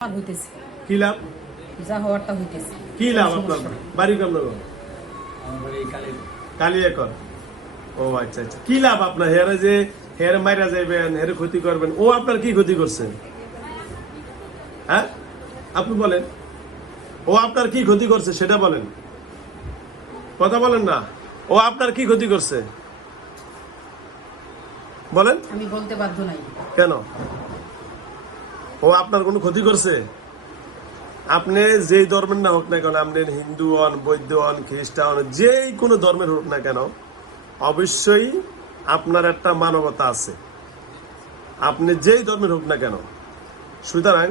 হইতেছে। কি লাভ? যা হওয়ারটা হইতেছে। কি লাভ আপনার? বাড়ি কেমন ও আচ্ছা আচ্ছা। কি লাভ আপনার? হেয়ারে যে হেয়ারে মাইরা যাইবেন হেয়ারে ক্ষতি করবেন। ও আপনার কি ক্ষতি করছে? হ্যাঁ? আপনি বলেন। ও আপনার কি ক্ষতি করছে সেটা বলেন। কথা বলেন না। ও আপনার কি ক্ষতি করছে? বলেন। আমি বলতে বাধ্য নাই। কেন? ও আপনার কোনো ক্ষতি করছে? আপনি যেই ধর্মের না হোক না কেন, আপনি হিন্দু হন, বৌদ্ধ হন, খ্রিস্টান যেই কোনো ধর্মের হোক না কেন, অবশ্যই আপনার একটা মানবতা আছে। আপনি যেই ধর্মের হোক না কেন, সুতরাং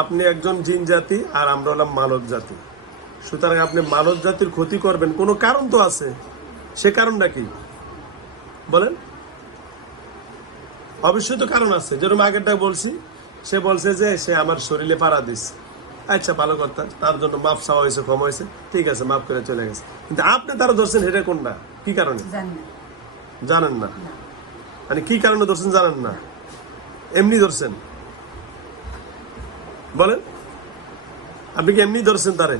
আপনি একজন জিন জাতি আর আমরা হলাম মানব জাতি। সুতরাং আপনি মানব জাতির ক্ষতি করবেন, কোনো কারণ তো আছে। সে কারণটা কি? বলেন। অবশ্যই তো কারণ আছে, যেরকম আগেরটা বলছি সে বলছে যে সে আমার শরীরে পাড়া দিচ্ছে আচ্ছা ভালো কথা। তার জন্য মাপ চাওয়া হয়েছে ক্ষমা হয়েছে। ঠিক আছে মাফ করে চলে গেছে। কিন্তু আপনি তারা ধরছেন হেরে কোনটা? কি কারণে? জানেন না? মানে কি কারণে ধরছেন জানেন না? এমনি ধরছেন। বলেন। আপনি কি এমনি ধরছেন তারে?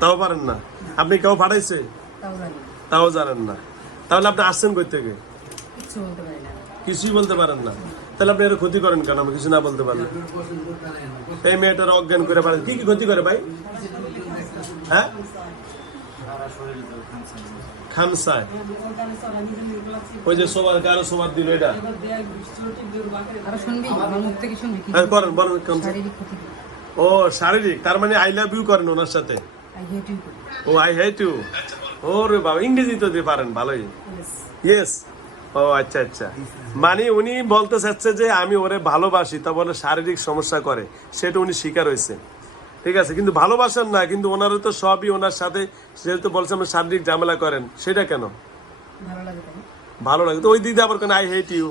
তাও পারেন না। আপনি কেউ পাঠাইছে তাও জানেন না। তাহলে আপনি আসছেন কই থেকে? কিছুই বলতে পারেন না। তাহলে আপনি এর ক্ষতি করেন কেন? আমি কিছু না বলতে পারলে এই মেয়েটার অজ্ঞান করে পারেন কি কি ক্ষতি করে ভাই? হ্যাঁ? খামসায় ওই যে সবার কারও সবার দিল এটা। হ্যাঁ করেন বলেন ও শারীরিক? তার মানে আই লাভ ইউ করেন ওনার সাথে? ও আই হেট ইউ ও রে বাবা ইংরেজি তো দিয়ে পারেন ভালোই। ইয়েস ও আচ্ছা আচ্ছা। মানে উনি বলতে চাচ্ছে যে আমি ওরে ভালোবাসি তা বলে শারীরিক সমস্যা করে। সেটা উনি স্বীকার হয়েছে। ঠিক আছে কিন্তু ভালোবাসেন না কিন্তু ওনারও তো সবই ওনার সাথে যেহেতু বলছে আপনি শারীরিক ঝামেলা করেন সেটা কেন? ভালো লাগে তো ওই দিদি আবার কেন আই হেট ইউ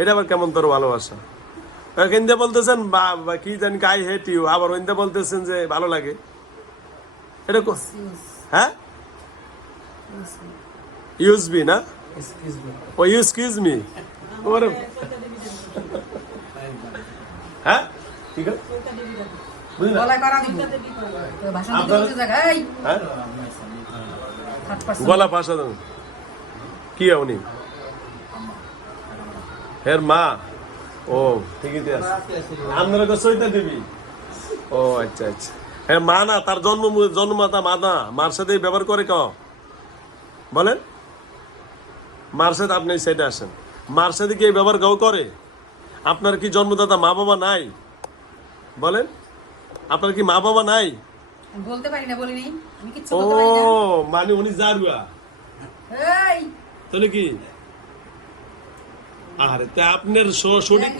এটা আবার কেমন তোর ভালোবাসা? কিন্তু বলতেছেন বা বা কি জানি আই হেট ইউ আবার ওইন্দা বলতেছেন যে ভালো লাগে। এটা হ্যাঁ? ইউজ ইউজ বি না ও এক্সকিউজ মি ওরে হ্যাঁ ঠিক আছে হ্যাঁ গলা ভাষা দেন কি উনি হের মা ও ঠিকই আপনারা তো সইতা দিবি ও আচ্ছা আচ্ছা হ্যাঁ মা না তার জন্ম জন্মমাতা মা না মার সাথে ব্যবহার করে ক বলেন মার সাথে আপনি সেটা আসেন। মার সাথে কি এই ব্যবহার গাও করে? আপনার কি জন্মদাতা মা বাবা নাই? বলেন আপনার কি মা বাবা নাই বলতে পারি না বলি নেই আমি কিচ্ছু ও বলতে পারি না। মানে উনি জারুয়া। এই! তাহলে কি? আরে তা আপনার সঠিক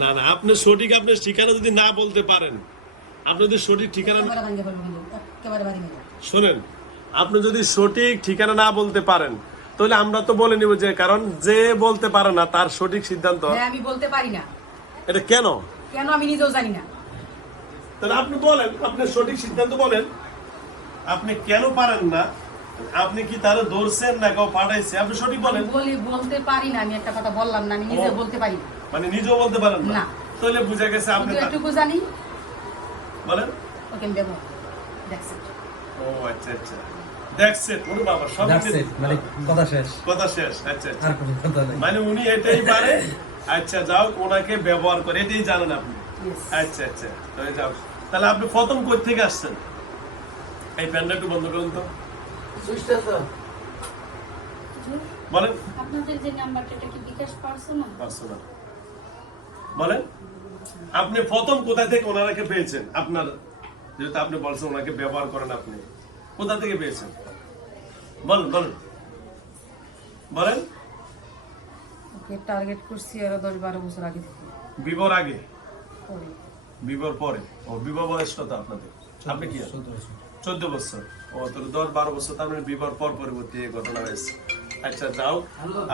না না আপনার সঠিক আপনার ঠিকানা যদি না বলতে পারেন আপনি যদি সঠিক ঠিকানা শোনেন আপনি যদি সঠিক ঠিকানা না বলতে পারেন তাহলে আমরা তো বলে নিব যে কারণ যে বলতে পারে না তার সঠিক সিদ্ধান্ত। হ্যাঁ আমি বলতে পারি না। এটা কেন? কেন আমি নিজেও জানি না। তাহলে আপনি বলেন আপনি সঠিক সিদ্ধান্ত বলেন। আপনি কেন পারেন না? আপনি কি তারা ধরছেন না কেউ পাঠাইছে? আপনি সঠিক বলেন। বলি বলতে পারি না আমি একটা কথা বললাম না আমি নিজে বলতে পারি না। মানে নিজেও বলতে পারেন না। তাহলে বুঝা গেছে আপনি এটুকু জানি। বলেন। ওকে দেবো। দেখছি। ও আচ্ছা আচ্ছা। দেখছে ওরে বাবা সব That's it, মানে কথা শেষ। কথা শেষ আচ্ছা আচ্ছা। আর কোনো কথা নেই। মানে উনি এটাই পারে। আচ্ছা যাও ওনাকে ব্যবহার করে এটাই জানেন আপনি। Yes. আচ্ছা আচ্ছা তাহলে যাও। তাহলে আপনি প্রথম কই থেকে আসছেন? এই প্যান্ডা একটু বন্ধ করুন তো। বলেন। আপনাদের যে নাম্বারটা এটা কি বিকাশ পার্সোনাল? পার্সোনাল। বলেন। আপনি প্রথম কোথা থেকে ওনারাকে পেয়েছেন? আপনার যেহেতু আপনি বলছেন ওনাকে ব্যবহার করেন আপনি। কোথা থেকে পেয়েছেন? বলেন বলেন। বলেন। ওকে টার্গেট করছি আরও দশ বারো বছর আগে থেকে। বিবর আগে? বিবর পরে? ও বিবাহ বয়স কত আপনাদের। আপনি কি? চোদ্দ বছর। ও তো দশ বারো বছর তার মানে বিবাহ পর পরবর্তী এই ঘটনা হয়েছে। আচ্ছা যাও।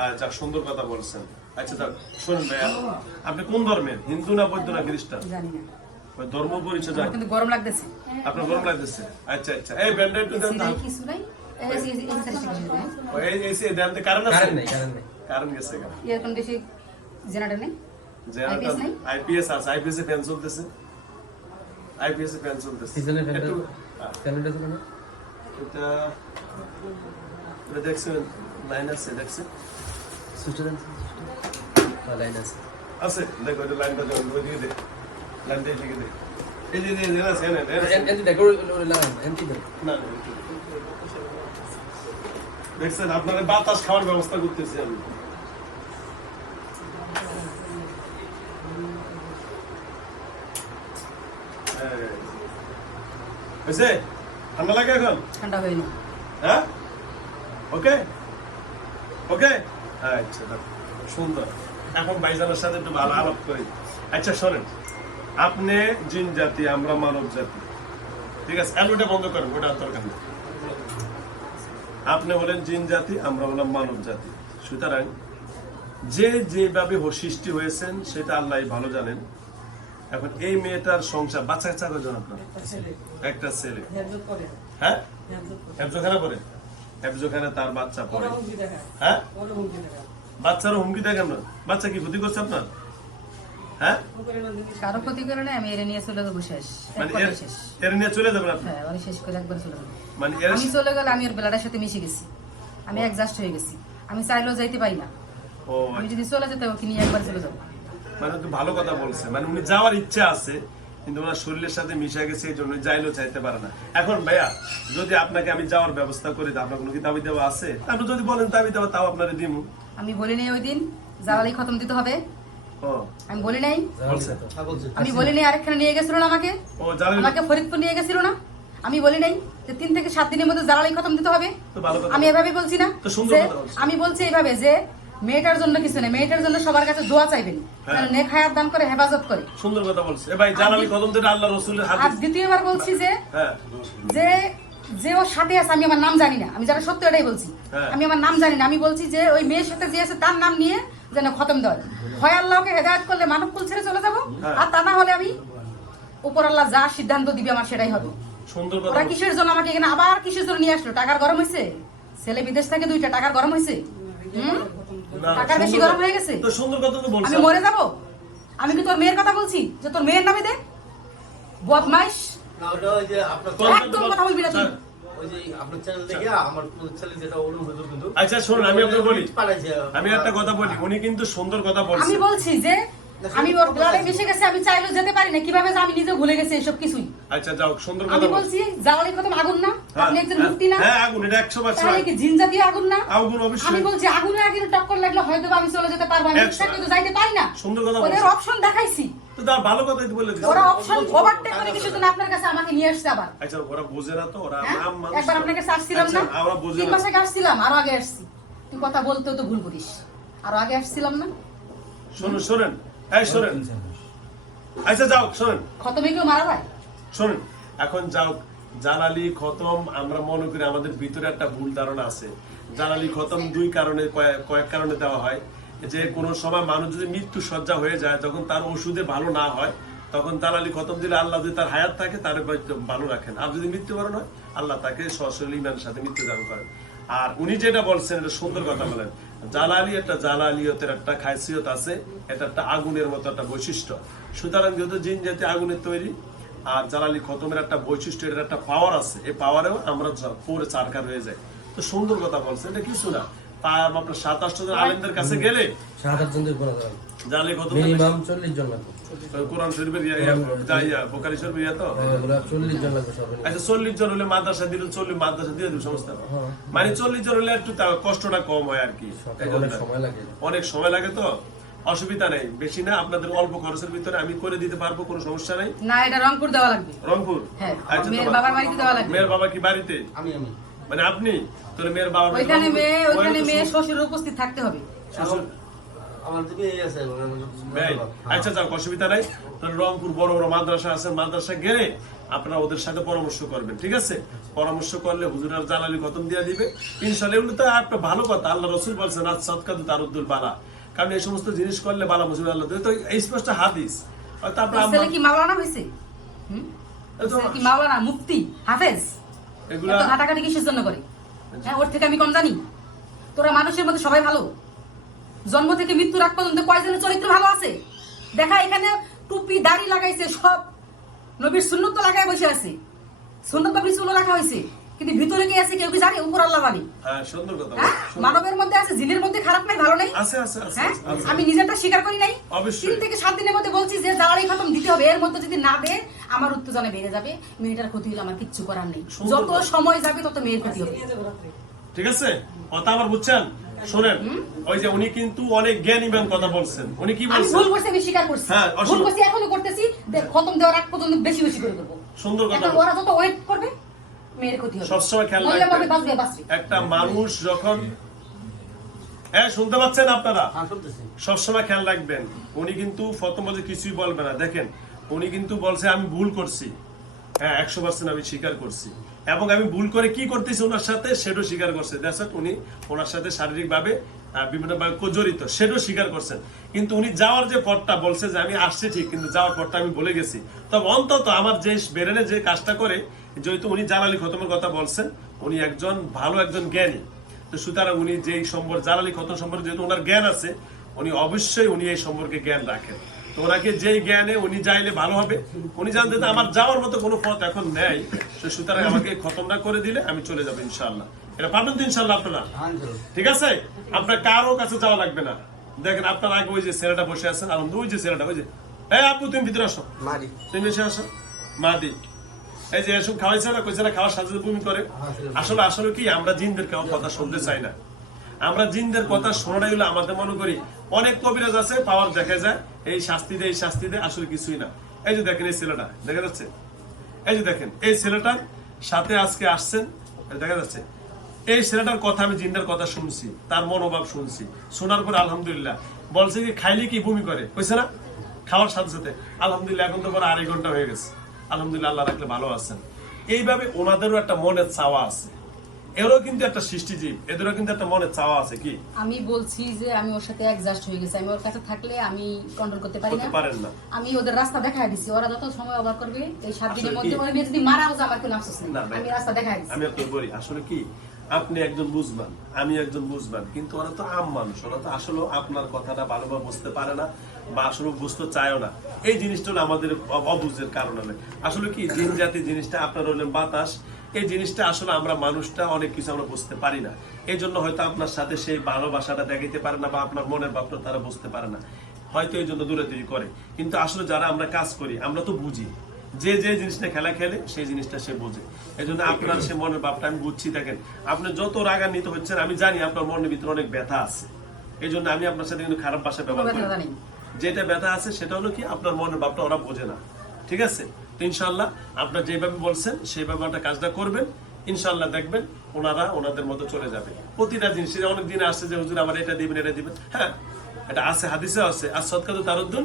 আচ্ছা সুন্দর কথা বলছেন। আচ্ছা যাও শুনুন ভাইয়া আপনি কোন ধর্মের? হিন্দু না বৌদ্ধ না খ্রিস্টান? জানি না। ধর্ম পরিচয় আমার কিন্তু গরম লাগতেছে। আপনার গরম লাগতেছে? আচ্ছা আচ্ছা। এই ব্যান্ডটা একটু দেন তো। সিলাই কিছু নাই। এই এই- এই- দেন তো কারণ আছে? কারেন্ট নেই কারেন্ট নেই। কারণ গেছে। এয়ার কন্ডিশন জেনারেটর নেই? নাই? আইপিএস আছে আইপিএস এ ফ্যান চলতেছে। আইপিএস এ ফ্যান চলতেছে। সিজনে একটু- ফ্যানটা ছিল না? এটা এটা দেখছেন লাইন আছে দেখছেন? সুইচে দেন আছে আছে দেখো এটা লাইনটা যখন ওইদিকে দে দে দেখছেন আপনারা বাতাস খাওয়ার ব্যবস্থা করতেছি আমি। হয়েছে ঠান্ডা লাগে এখন? ঠান্ডা হয়নি হ্যাঁ? ওকে? ওকে? আচ্ছা সুন্দর। এখন ভাইজানের সাথে একটু ভালো আলাপ করি। আচ্ছা শোনেন। আপনি জিন জাতি আমরা মানব জাতি। ঠিক আছে? ওটা বন্ধ করেন ওটা দরকার নেই। আপনি হলেন জিন জাতি আমরা হলাম মানব জাতি। সুতরাং যে যেভাবে সৃষ্টি হয়েছেন সেটা আল্লাহ ভালো জানেন। এখন এই মেয়েটার সংসার বাচ্চা কাচ্চা কজন আপনার? একটা ছেলে। হ্যাঁ হেফজোখানা পড়ে হেফজোখানা তার বাচ্চা পড়ে হ্যাঁ? বাচ্চারও হুমকি দেখেন না বাচ্চা কি ক্ষতি করছে আপনার? হ্যাঁ? কারও ক্ষতি করে না আমি এর নিয়ে চলে যাব শেষ। মানে এর নিয়ে চলে যাবেন আপনি? হ্যাঁ ওরে শেষ করে একবার চলে যাব। মানে আমি চলে গেলে আমি ওর বেলাটার সাথে মিশে গেছি। আমি অ্যাডজাস্ট হয়ে গেছি। আমি চাইলেও যাইতে পারি না। ও আমি যদি চলে যেতে ওকে নিয়ে একবার চলে যাব। মানে তো ভালো কথা বলছে। মানে উনি যাওয়ার ইচ্ছা আছে কিন্তু ওনার শরীরের সাথে মিশে গেছে এই জন্য চাইতে পারে না। এখন ভাইয়া যদি আপনাকে আমি যাওয়ার ব্যবস্থা করে দিই আপনার কোনো কি দাবি দেওয়া আছে? আপনি যদি বলেন দাবি দেওয়া তাও আপনার দিমু। আমি বলি নাই ওই দিন জালালি খতম দিতে হবে। আমি বলি নাই? আমি বলি নাই আরেকখানে নিয়ে গেছিল না আমাকে? আমাকে ফরিদপুর নিয়ে গেছিল না? আমি বলি নাই যে তিন থেকে সাত দিনের মধ্যে জালালি খতম দিতে হবে? তো ভালো কথা। আমি এভাবে বলছি না তো সুন্দর যে কথা বলছো। আমি বলছি এইভাবে যে মেয়েটার জন্য কিছু নেই মেয়েটার জন্য সবার কাছে দোয়া চাইবেন। হ্যাঁ। কারণ নেক হায়াত দান করে হেফাজত করে। সুন্দর কথা বলছে। ভাই জানালি কদম থেকে আল্লাহ রসুলের আর দ্বিতীয়বার বলছি যে হ্যাঁ। যে যে ওর সাথে আছে আমি আমার নাম জানি না। আমি যারা সত্য এটাই বলছি। হ্যাঁ। আমি আমার নাম জানি না। আমি বলছি যে ওই মেয়ের সাথে যে আছে তার নাম নিয়ে যেন খতম দেয় হয় আল্লাহকে হেদায়ত করলে মানব কুল ছেড়ে চলে যাব হ্যাঁ। আর তা না হলে আমি উপর আল্লাহ যা সিদ্ধান্ত দিবে আমার সেটাই হবে। ওরা কিসের জন্য আমাকে এখানে আবার কিসের জন্য নিয়ে আসলো? টাকার গরম হয়েছে? ছেলে বিদেশ থেকে দুইটা টাকার গরম হয়েছে? হুম? টাকার বেশি গরম হয়ে গেছে? তো সুন্দর কথা তো বলছে আমি মরে যাব? আমি কি তোর মেয়ের কথা বলছি? যে তোর মেয়ের নামে দে? বদমাইশ? একদম কথা বলবি না তুই। স্যার, ওই যে আপনার চ্যানেল দেখে আমার চ্যানেল যেটা ওরম হুজুর কিন্তু আচ্ছা শুনুন আমি আপনাকে বলি। আমি একটা কথা বলি। উনি কিন্তু সুন্দর কথা আমি বলছি যে আমি ওর ব্লাডে মিশে গেছে আমি চাইলেও যেতে পারি না। কীভাবে আমি নিজে ভুলে গেছি এসব কিছুই। আচ্ছা যাও সুন্দর কথা আমি বলছি কত আগুন না। আপনি একজন মুক্তি না। হ্যাঁ আগুন এটা একশো পার্সেন্ট তাহলে কি জিন জাতীয় আগুন না? আগুন আমি বলছি আগুনের আগে টক্কর লাগলে হয়তো বা আমি চলে যেতে পারব। আমি কিন্তু যাইতে পারি না। সুন্দর কথা ওদের অপশন দেখাইছি। তো তার ভালো কথাই বলে দিচ্ছে ওরা অপশন ওভারটেক করে কিছু জন্য আপনার কাছে আমাকে নিয়ে আসছে আবার। আচ্ছা ওরা বোঝে না তো ওরা হ্যাঁ? আম মানুষ একবার আসছিলাম না? আচ্ছা, বোঝে তিন না। মাস আগে আসছিলাম আরও আগে আসছি। তুই কথা বলতেও তো ভুল করিস। আরও আগে আসছিলাম না? শুনুন শোনেন এই শোনেন। আচ্ছা যাও শোনেন। খতমে কেউ মারা যায়? শোনেন এখন যাও জালালি খতম আমরা মনে করি আমাদের ভিতরে একটা ভুল ধারণা আছে। জালালি খতম দুই কারণে কয়েক কারণে দেওয়া হয়। যে কোনো সময় মানুষ যদি মৃত্যু সজ্জা হয়ে যায়, তখন তার ওষুধে ভালো না হয়, তখন জালালি খতম দিলে আল্লাহ যদি তার হায়াত থাকে, তার ভালো রাখেন। আর যদি মৃত্যুবরণ হয়, আল্লাহ তাকে সশরীর ইমানের সাথে মৃত্যু দান করেন। আর উনি যেটা বলছেন, এটা সুন্দর কথা বলেন, জালালি একটা জালালিয়তের একটা খাসিয়ত আছে, এটা একটা আগুনের মতো একটা বৈশিষ্ট্য। সুতরাং যেহেতু জিন জাতি আগুনের তৈরি, আর জালালি খতমের একটা বৈশিষ্ট্য, এটার একটা পাওয়ার আছে, এই পাওয়ারেও আমরা পরে চারকার হয়ে যাই। তো সুন্দর কথা বলছে এটা কিছু না। আপনার সাত আটশো জন আলেমদের কাছে গেলে সাত আট জন দিয়ে করা যাবে জালালি খতম মিনিমাম চল্লিশ জন লাগবে। কোরআন শরীফের ইয়া- ইয়া- যা ইয়া, বোখারি শরীফের ইয়া তো? চল্লিশ জন লাগবে আচ্ছা চল্লিশ জন হলে মাদ্রাসা দিলে চল্লিশ মাদ্রাসা দিয়ে দেবে সমস্ত হ্যাঁ। মানে চল্লিশ জন হলে একটু কষ্টটা কম হয় আর কি। অনেক সময় লাগে। অনেক সময় লাগে তো? অসুবিধা নেই। বেশি না আপনাদের অল্প খরচের ভিতরে আমি করে দিতে পারব কোনো সমস্যা নেই? না এটা রংপুর দেওয়া লাগবে। রংপুর? হ্যাঁ, আচ্ছা মেয়ের বাবার বাড়িতে দেওয়া লাগবে। মেয়ের বাবা কি বাড়িতে? আমি আমি। মানে আপনি তাহলে মেয়ের বাবা ওইখানে মেয়ে ওইখানে মেয়ে শ্বশুর উপস্থিত থাকতে হবে। মানে আচ্ছা যাক অসুবিধা নাই। তাহলে রংপুর বড় বড় মাদ্রাসা আছে মাদ্রাসা গেলে আপনারা ওদের সাথে পরামর্শ করবেন ঠিক আছে? পরামর্শ করলে হুজুরার জালালি খতম দিয়ে দিবে। ইনশাল্লাহ এগুলো তো একটা ভালো কথা। আল্লাহ রসুল বলছেন আজ সৎকাদু তারুদ্দুল বালা। কারণ এই সমস্ত জিনিস করলে বালা মুসিবত আল্লাহ। তো এই স্পষ্ট হাদিস। তারপর তোর কি মাওলানা হয়েছে? তোর কি মাওলানা মুফতি হাফেজ? এগুলা কিসের জন্য করে? হ্যাঁ ওর থেকে আমি কম জানি। তোরা মানুষের মধ্যে সবাই ভালো। জন্ম থেকে মৃত্যু রাখ পর্যন্ত কয়জনের চরিত্র ভালো আছে? দেখা, এখানে টুপি, দাড়ি লাগাইছে, সব। নবীর সুন্নত তো লাগাই বসে আছে। সুন্নত নবীর চুলো রাখা হয়েছে। কিন্তু ভিতরে কি আছে কেউ কি জানে? উপর আল্লাহ জানি হ্যাঁ সুন্দর কথা হ্যাঁ? মানবের মধ্যে আছে জিনের মধ্যে খারাপ নাই ভালো নাই? আছে আছে আছে হ্যাঁ। আমি নিজেরটা স্বীকার করি নাই। তিন থেকে সাত দিনের মধ্যে বলছি যে জ্বালানি খতম দিতে হবে। এর মধ্যে যদি না দে আমার উত্তেজনা বেড়ে যাবে। মেয়েটার ক্ষতি হলে আমার কিচ্ছু করার নেই। যত সময় যাবে তত মেয়ের ক্ষতি হবে। ঠিক আছে? কথা আবার বুঝছেন? শোনেন ওই যে উনি কিন্তু অনেক জ্ঞানীমান কথা বলছেন। উনি কি বলছেন? ভুল করছি আমি স্বীকার করছি। হ্যাঁ, ভুল করছি এখনও করতেছি। খতম দেওয়ার আগ পর্যন্ত বেশি বেশি করে করব। সুন্দর কথা ওরা যত ওয়েট করবে মেয়ের ক্ষতি হবে। সবসময় খেয়াল রাখবেন। মরবে, বাঁচবে বাঁচবে। একটা মানুষ যখন হ্যাঁ শুনতে পাচ্ছেন আপনারা? হ্যাঁ সবসময় খেয়াল রাখবেন। উনি কিন্তু প্রথম বলছে কিছুই বলবে না। দেখেন উনি কিন্তু বলছে আমি ভুল করছি। হ্যাঁ একশো পার্সেন্ট আমি স্বীকার করছি। এবং আমি ভুল করে কি করতেছি ওনার সাথে সেটাও স্বীকার করছে। দ্যাটস উনি ওনার সাথে শারীরিকভাবে বিভিন্ন জড়িত সেটাও স্বীকার করছেন। কিন্তু উনি যাওয়ার যে পথটা বলছে যে আমি আসছি ঠিক, কিন্তু যাওয়ার পথটা আমি বলে গেছি। তবে অন্তত আমার যে বেরেনে যে কাজটা করে, যেহেতু উনি জালালি খতমের কথা বলছেন, উনি একজন ভালো একজন জ্ঞানী। তো সুতরাং উনি যেই সম্পর্ক, জালালি খতম সম্পর্কে যেহেতু ওনার জ্ঞান আছে, উনি অবশ্যই উনি এই সম্পর্কে জ্ঞান রাখেন। তো ওনাকে যেই জ্ঞানে উনি চাইলে ভালো হবে। উনি জানতে আমার যাওয়ার মতো কোনো পথ এখন নেই। সুতরাং আমাকে খতম না করে দিলে আমি চলে যাব ইনশাল্লাহ এটা পাবেন তো ইনশাল্লাহ আপনারা। ঠিক আছে? আপনার কারও কাছে যাওয়া লাগবে না। দেখেন আপনার আগে ওই যে ছেলেটা বসে আছেন আর ওই যে ছেলেটা ওই যে। এই আপু তুমি ভিতরে আসো। তুমি এসে আসো। মা দি এই যে এসব খাওয়াইছে না কইছে না খাওয়ার সাথে বমি করে। আসলে আসলে কি আমরা জিনদের কেউ কথা শুনতে চাই না। আমরা জিনদের কথা শোনাটাই হলো আমাদের মনে করি অনেক কবিরাজ আছে পাওয়ার দেখা যায় এই শাস্তি দেয় এই শাস্তি দেয় আসলে কিছুই না। এই যে দেখেন এই ছেলেটা দেখা যাচ্ছে? এই যে দেখেন এই ছেলেটার সাথে আজকে আসছেন দেখা যাচ্ছে? এই ছেলেটার কথা আমি জিন্দার কথা শুনছি তার মনোভাব শুনছি। শোনার পর আলহামদুলিল্লাহ বলছে কি খাইলে কি বমি করে? কইছে না? খাওয়ার সাথে সাথে। আলহামদুলিল্লাহ এখন তো পরে আড়াই ঘণ্টা হয়ে গেছে। আলহামদুলিল্লাহ আল্লাহ রাখলে ভালো আছেন। এইভাবে ওনাদেরও একটা মনের চাওয়া আছে। এরও কিন্তু একটা সৃষ্টিজীব এদেরও কিন্তু একটা মনের চাওয়া আছে কি? আমি বলছি যে আমি ওর সাথে অ্যাডজাস্ট হয়ে গেছি। আমি ওর কাছে থাকলে আমি কন্ট্রোল করতে পারি না। পারেন না। আমি ওদের রাস্তা দেখাই দিছি। ওরা যত সময় করবে এই সাত দিনের মধ্যে? মেয়ে যদি মারাও যায় আমার কোনো আফসোস নেই। আমি রাস্তা দিছি। আমি আপনাকে বলি আসলে কি? আপনি একজন বুঝবান, আমি একজন বুঝবান, কিন্তু ওরা তো আম মানুষ, ওরা তো আসলে আপনার কথাটা ভালোভাবে বুঝতে পারে না বা আসলে বুঝতে চায়ও না। এই জিনিসটা হলো আমাদের অবুঝের কারণে আসলে কি জিন জাতি জিনিসটা আপনার হলেন বাতাস, এই জিনিসটা আসলে আমরা মানুষটা অনেক কিছু আমরা বুঝতে পারি না। এই জন্য হয়তো আপনার সাথে সেই ভালোবাসাটা দেখাইতে পারে না বা আপনার মনের ভাবটা তারা বুঝতে পারে না। হয়তো এই জন্য দূরে দূরে করে। কিন্তু আসলে যারা আমরা কাজ করি, আমরা তো বুঝি। যে যে জিনিসটা খেলা খেলে সেই জিনিসটা সে বোঝে। এই জন্য আপনার সে মনের ভাবটা আমি বুঝছি দেখেন আপনি যত রাগান্বিত হচ্ছেন আমি জানি আপনার মনের ভিতরে অনেক ব্যথা আছে। এই জন্য আমি আপনার সাথে কিন্তু খারাপ ভাষা ব্যবহার করি যেটা ব্যথা আছে সেটা হলো কি আপনার মনের ভাবটা ওরা বোঝে না। ঠিক আছে? তো ইনশাল্লাহ আপনার যেভাবে বলছেন সেইভাবে একটা কাজটা করবেন। ইনশাল্লাহ দেখবেন ওনারা ওনাদের মতো চলে যাবে। প্রতিটা জিনিস অনেক দিন আসছে যে হুজুর আমার এটা দিবেন এটা দিবেন। হ্যাঁ এটা আছে হাদিসে আছে। আর সৎকার তারুদ্দুন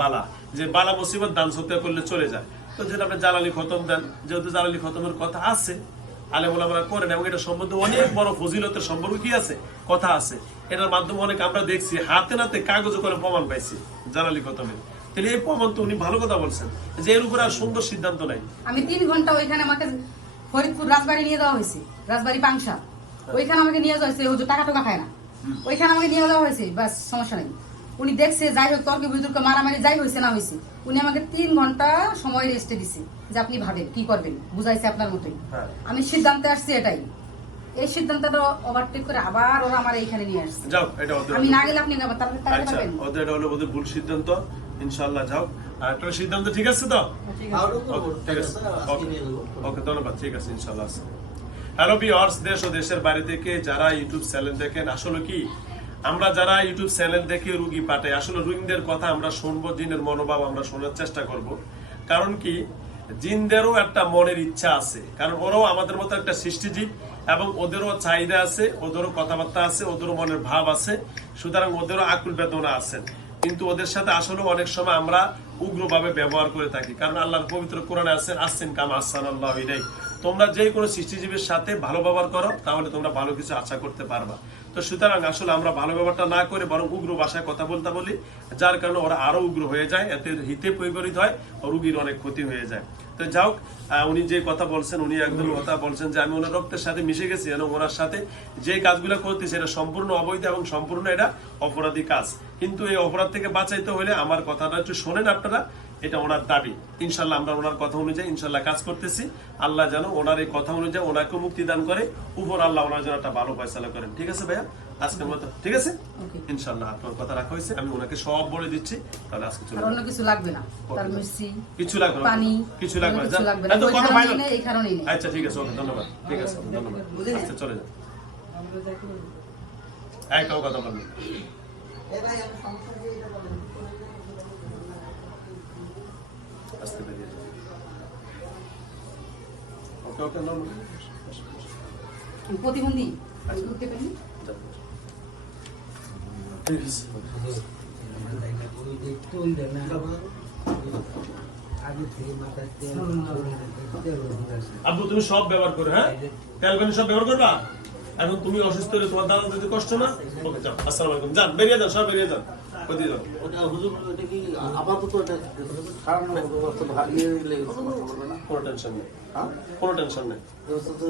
বালা। যে বালা মুসিবত দান সত্য করলে চলে যায়। তো যেটা আপনি জালালি খতম দেন, যেহেতু জালালি খতমের কথা আছে আলেমুল করেন এবং এটা সম্বন্ধে অনেক বড় ফজিলতের সম্পর্ক কি আছে? কথা আছে। এটার মাধ্যমে অনেক আমরা দেখছি, হাতে নাতে কাগজে করে প্রমাণ পাইছি জালালি খতমে। তাহলে এই প্রমাণ তো উনি ভালো কথা বলছেন, যে এর উপরে আর সুন্দর সিদ্ধান্ত নাই। আমি তিন ঘণ্টা ওইখানে আমাকে ফরিদপুর রাজবাড়ি নিয়ে যাওয়া হয়েছে, রাজবাড়ি পাংশা। ওইখানে আমাকে নিয়ে যাওয়া হয়েছে টাকা টাকা খায় না। ওইখানে আমাকে নিয়ে যাওয়া হয়েছে বাস সমস্যা নেই। উনি দেখছে যাই হোক তর্ক বিতর্ক মারামারি যাই হয়েছে না হয়েছে উনি আমাকে তিন ঘণ্টা সময় রেস্টে দিছে যে আপনি ভাবেন কি করবেন বুঝাইছে আপনার মতোই। হ্যাঁ। আমি সিদ্ধান্তে আসছি এটাই। এই সিদ্ধান্তটা ওভারটেক করে আবার ওরা আমার এইখানে নিয়ে আসছে। যাও এটা ওদের আমি না গেলে আপনি তাহলে তাহলে আচ্ছা পারবেন ওদের এটা হলো ওদের ভুল সিদ্ধান্ত। ইনশাল্লাহ যাও। আর তোর সিদ্ধান্ত ঠিক আছে তো? ঠিক আছে। ওকে, নিয়ে যাব ওকে ধন্যবাদ। ঠিক আছে ইনশাল্লাহ আছে। হ্যালো বিয়ার্স দেশ ও দেশের বাইরে থেকে যারা ইউটিউব চ্যানেল দেখেন আসলে কি আমরা যারা ইউটিউব চ্যানেল দেখে রুগী পাঠাই, আসলে রুগীদের কথা আমরা শুনব, জিনের মনোভাব আমরা শোনার চেষ্টা করব। কারণ কি? জিনদেরও একটা মনের ইচ্ছা আছে। কারণ ওরাও আমাদের মতো একটা সৃষ্টিজীব এবং ওদেরও চাহিদা আছে, ওদেরও কথাবার্তা আছে, ওদেরও মনের ভাব আছে, সুতরাং ওদেরও আকুল বেদনা আছে। কিন্তু ওদের সাথে আসলে অনেক সময় আমরা উগ্রভাবে ব্যবহার করে থাকি। কারণ আল্লাহর পবিত্র কোরআনে আছেন আসছেন কাম আসান আল্লাহ তোমরা যে কোনো সৃষ্টিজীবীর সাথে ভালো ব্যবহার করো, তাহলে তোমরা ভালো কিছু আশা করতে পারবা। তো সুতরাং আসলে আমরা ভালো ব্যবহারটা না করে বরং উগ্র ভাষায় কথা বলতে বলি, যার কারণে ওরা আরও উগ্র হয়ে যায়, এতে হিতে পরিবর্তিত হয় ও রুগীর অনেক ক্ষতি হয়ে যায়। তো যাও উনি যে কথা বলছেন, উনি একদম কথা বলছেন যে আমি ওনার রক্তের সাথে মিশে গেছি এবং ওনার সাথে যে কাজগুলো করতেছি এটা সম্পূর্ণ অবৈধ এবং সম্পূর্ণ এটা অপরাধী কাজ। কিন্তু এই অপরাধ থেকে বাঁচাইতে হলে আমার কথাটা একটু শোনেন আপনারা এটা ওনার দাবি। ইনশাল্লাহ আমরা ওনার কথা অনুযায়ী ইনশাল্লাহ কাজ করতেছি। আল্লাহ যেন ওনার এই কথা অনুযায়ী ওনাকে মুক্তি দান করে। উপর আল্লাহ ওনার জন্য একটা ভালো ফয়সালা করেন। ঠিক আছে ভাইয়া? আজকের মতো। ঠিক আছে? ইনশাল্লাহ আপনার কথা রাখা হয়েছে। আমি ওনাকে সব বলে দিচ্ছি। তাহলে আজকে চলে অন্য কিছু লাগবে না। তার মিষ্টি কিছু লাগবে না। পানি কিছু লাগবে না। কথা এই আচ্ছা ঠিক আছে। ওকে ধন্যবাদ। ঠিক আছে ধন্যবাদ। আচ্ছা চলে যান। একটাও কথা বলবেন আস্তে বেরিয়ে যান। ওকে ওকে নর্মাল প্রতিবন্ধী? আচ্ছা। পারি আব্বু তুমি সব ব্যবহার করো হ্যাঁ? তেল পানি সব ব্যবহার করবা? এখন তুমি অসুস্থ হলে তোমার দাদা যদি কষ্ট না ওকে যাও। আসসালামু যান বেরিয়ে যান সব বেরিয়ে যান। ওটা হুজুর ওটা কি আপাতত এটা না ভালো ইয়ে লেগেছে কোনো টেনশন নেই। হ্যাঁ? কোনো টেনশন নেই।